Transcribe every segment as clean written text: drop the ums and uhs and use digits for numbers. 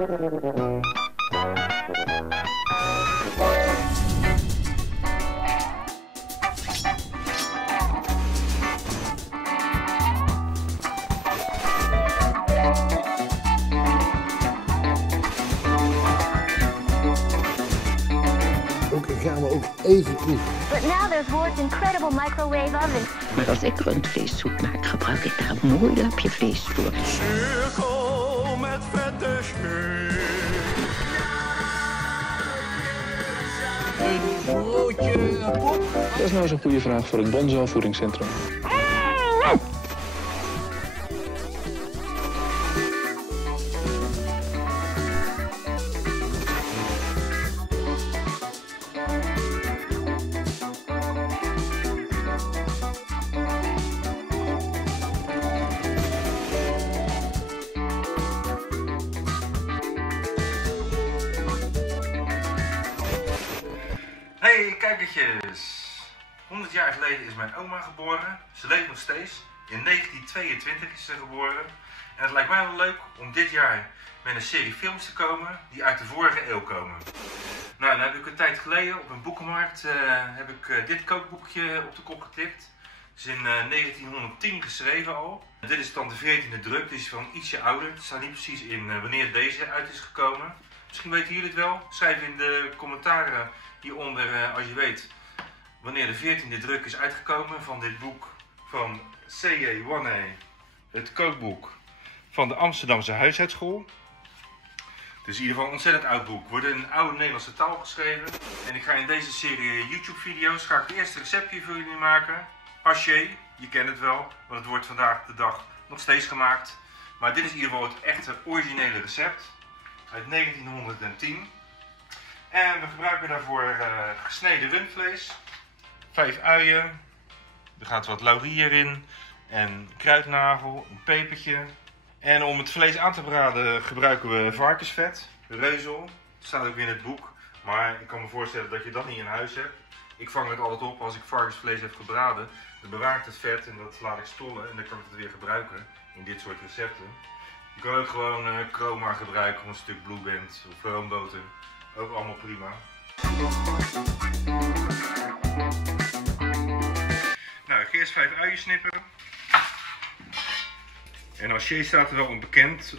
Gaan we ook even proeven. But now there's Ward's incredible microwave oven. Maar als ik rundvleessoep maak, gebruik ik daar een mooi lapje vlees voor. Cirkel met vette schnee. Een broodje pop. Dat is nou eens een goede vraag voor het Bonzo Voedingscentrum. Hey kijkertjes! 100 jaar geleden is mijn oma geboren. Ze leeft nog steeds. In 1922 is ze geboren. En het lijkt mij wel leuk om dit jaar met een serie films te komen die uit de vorige eeuw komen. Nou, dan heb ik een tijd geleden op een boekenmarkt dit kookboekje op de kop getikt. Het is in 1910 geschreven al. Dit is dan de 14e druk, die is van ietsje ouder. Het staat niet precies in wanneer deze uit is gekomen. Misschien weten jullie het wel. Schrijf in de commentaren hieronder als je weet wanneer de 14e druk is uitgekomen van dit boek van C.J. Wannay. Het kookboek van de Amsterdamse huishoudschool. Het is in ieder geval een ontzettend oud boek. Wordt in een oude Nederlandse taal geschreven. En ik ga in deze serie YouTube video's het eerste receptje voor jullie maken. Haché, je kent het wel, want het wordt vandaag de dag nog steeds gemaakt. Maar dit is in ieder geval het echte originele recept uit 1910. En we gebruiken daarvoor gesneden rundvlees, 5 uien, er gaat wat laurier in en kruidnagel, een pepertje. En om het vlees aan te braden gebruiken we varkensvet, reuzel, dat staat ook in het boek. Maar ik kan me voorstellen dat je dat niet in huis hebt. Ik vang het altijd op als ik varkensvlees heb gebraden. Dan bewaar ik het vet en dat laat ik stollen en dan kan ik het weer gebruiken in dit soort recepten. Je kan ook gewoon chroma gebruiken of een stuk Blue Band of roomboter. Ook allemaal prima. Nou, ik ga eerst 5 uien snipperen. En als je staat er wel onbekend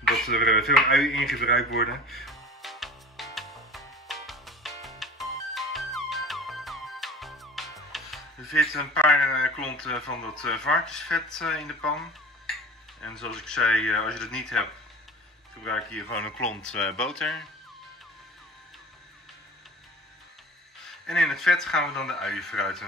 dat er veel uien in gebruikt worden. Er zitten een paar klonten van dat varkensvet in de pan. En zoals ik zei, als je dat niet hebt, gebruik je hier gewoon een klont boter. En in het vet gaan we dan de uien fruiten.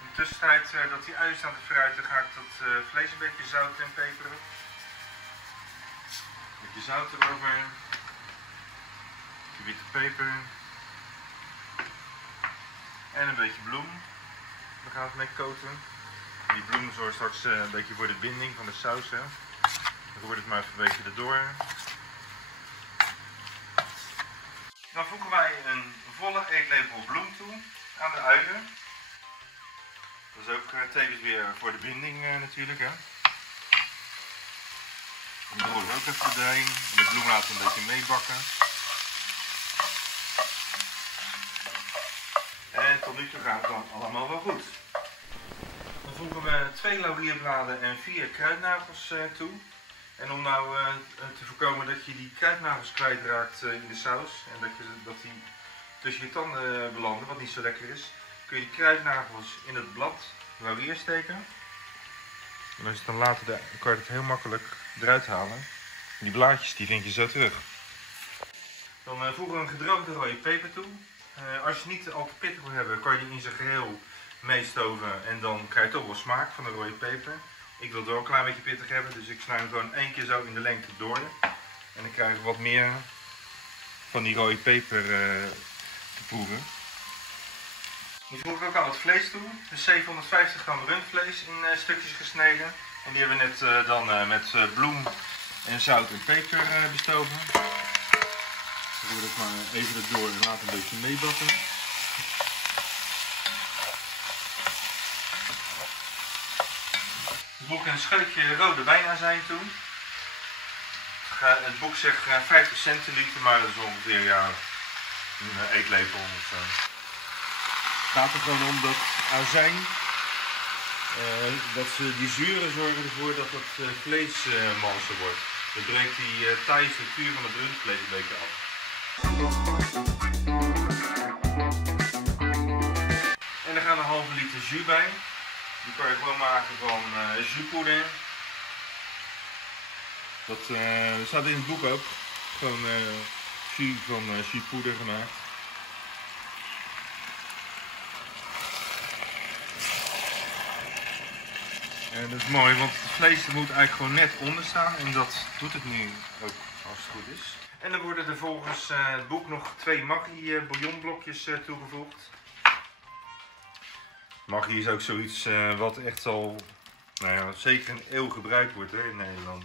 In de tussentijd dat die uien staan te fruiten, ga ik dat vlees een beetje zouten en peperen. Een beetje zout erover. Een beetje witte peper. En een beetje bloem. Daar gaan we het mee koten. Die bloem zorgt straks een beetje voor de binding van de saus. Hè. Dan wordt het maar even een beetje erdoor. Dan voegen wij een volle eetlepel bloem toe aan de uien. Dat is ook tevens weer voor de binding natuurlijk. Hè. Dan rol je ook even erin. En de bloem laten we een beetje meebakken. En tot nu toe gaat het dan allemaal wel goed. Dan voegen we 2 laurierbladen en 4 kruidnagels toe. En om nou te voorkomen dat je die kruidnagels kwijtraakt in de saus en dat die tussen je tanden belanden, wat niet zo lekker is, kun je die kruidnagels in het blad laurier steken. En als je het dan later dan kan je het heel makkelijk eruit halen. En die blaadjes die vind je zo terug. Dan voegen we een gedroogde rode peper toe. Als je niet al te pittig wil hebben, kan je die in zijn geheel meestoven en dan krijg je toch wel smaak van de rode peper. Ik wil het wel een klein beetje pittig hebben, dus ik snij hem gewoon 1 keer zo in de lengte door. En dan krijg je wat meer van die rode peper te proeven. Nu voeg ik ook al het vlees toe. Dus 750 gram rundvlees in stukjes gesneden. En die hebben we net dan met bloem en zout en peper bestoven. Roer het maar even erdoor en laat een beetje meebakken. Ik voeg een scheutje rode wijnazijn toe. Het boek zegt 50 centiliter, maar dat is ongeveer een eetlepel of zo. Het gaat er gewoon om dat azijn, die zuren zorgen ervoor dat het vlees malser wordt. Dat breekt die taaie structuur van het rundvlees een beetje af. En er gaat een halve liter jus bij. Die kan je gewoon maken van juspoeder. Dat staat in het boek ook. Gewoon jus van juspoeder gemaakt. En dat is mooi, want het vlees moet eigenlijk gewoon net onder staan. En dat doet het nu ook, als het goed is. En dan worden er volgens het boek nog 2 Maggi bouillonblokjes toegevoegd. Maggi is ook zoiets wat echt al zeker een eeuw gebruikt wordt in Nederland.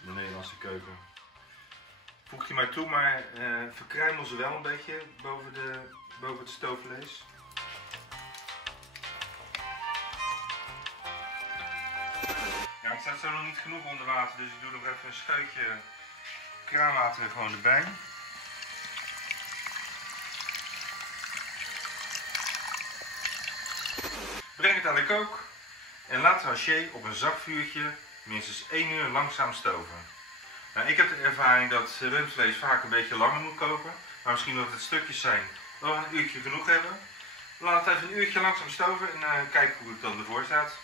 In de Nederlandse keuken. Voeg je maar toe, maar verkruimel ze wel een beetje boven het stoofvlees. Ja, het staat zo nog niet genoeg onder water, dus ik doe nog even een scheutje kraanwater gewoon erbij. Breng het aan de kook en laat de haché op een zakvuurtje minstens 1 uur langzaam stoven. Nou, ik heb de ervaring dat rundvlees vaak een beetje langer moet koken, maar misschien dat het stukjes zijn wel een uurtje genoeg hebben. Laat het even een uurtje langzaam stoven en kijk hoe het dan ervoor staat.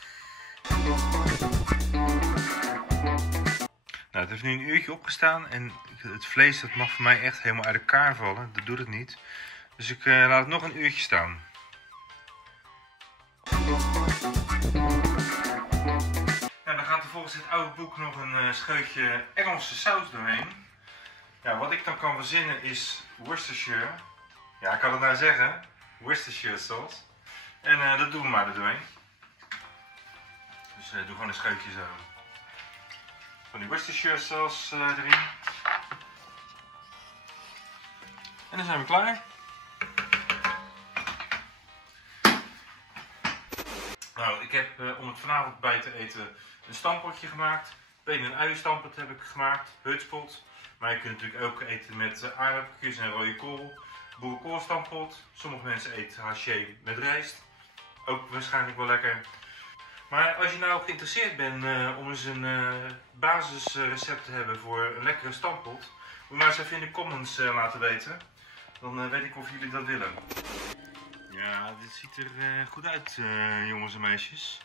Nou, het heeft nu een uurtje opgestaan en het vlees dat mag voor mij echt helemaal uit elkaar vallen. Dat doet het niet. Dus ik laat het nog een uurtje staan. Nou, dan gaat er volgens dit oude boek nog een scheutje Engelse saus doorheen. Ja, wat ik dan kan verzinnen is Worcestershire. Ja, ik kan het nou zeggen. Worcestershire sauce. En dat doen we maar er doorheen. Dus doe gewoon een scheutje zo. Van die Worcestershire sauce erin. En dan zijn we klaar. Nou, ik heb om het vanavond bij te eten een stampotje gemaakt. Been- en uienstampot heb ik gemaakt. Hutspot. Maar je kunt natuurlijk ook eten met aardappeltjes en rode kool. Boerenkoolstampot. Sommige mensen eten haché met rijst. Ook waarschijnlijk wel lekker. Maar als je nou geïnteresseerd bent om eens een basisrecept te hebben voor een lekkere stampot, moet je maar eens even in de comments laten weten. Dan weet ik of jullie dat willen. Ja, dit ziet er goed uit, jongens en meisjes.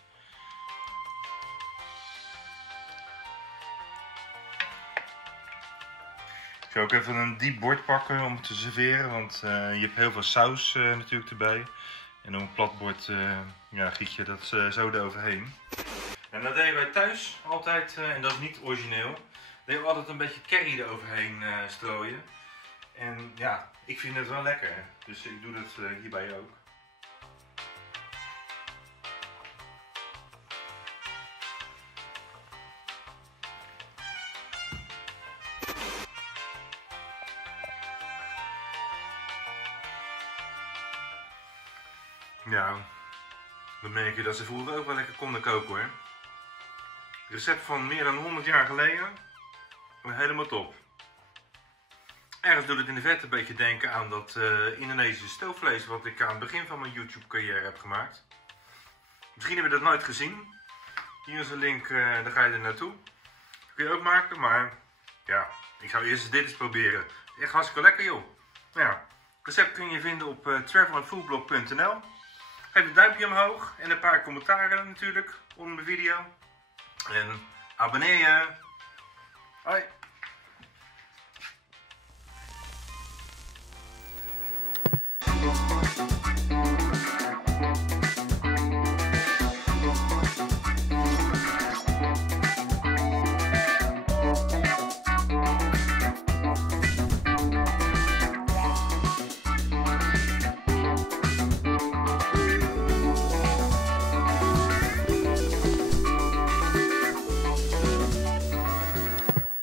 Ik ga ook even een diep bord pakken om te serveren, want je hebt heel veel saus natuurlijk erbij. En op een plat bord giet je dat zo eroverheen. En dat deden wij thuis altijd, en dat is niet origineel, deden we altijd een beetje curry eroverheen strooien. En ja, ik vind het wel lekker, dus ik doe dat hierbij ook. Ja, dan merk je dat ze vroeger ook wel lekker konden koken hoor. Recept van meer dan 100 jaar geleden, helemaal top. Ergens doet het in de vet een beetje denken aan dat Indonesische stoofvlees wat ik aan het begin van mijn YouTube carrière heb gemaakt. Misschien heb je dat nooit gezien. Hier is een link, daar ga je er naartoe. Dat kun je ook maken, maar ja, ik zou eerst eens dit eens proberen. Echt hartstikke lekker joh. Nou ja, het recept kun je vinden op travelandfoodblog.nl. Geef een duimpje omhoog en een paar commentaren natuurlijk onder de video. En abonneer je. Hoi.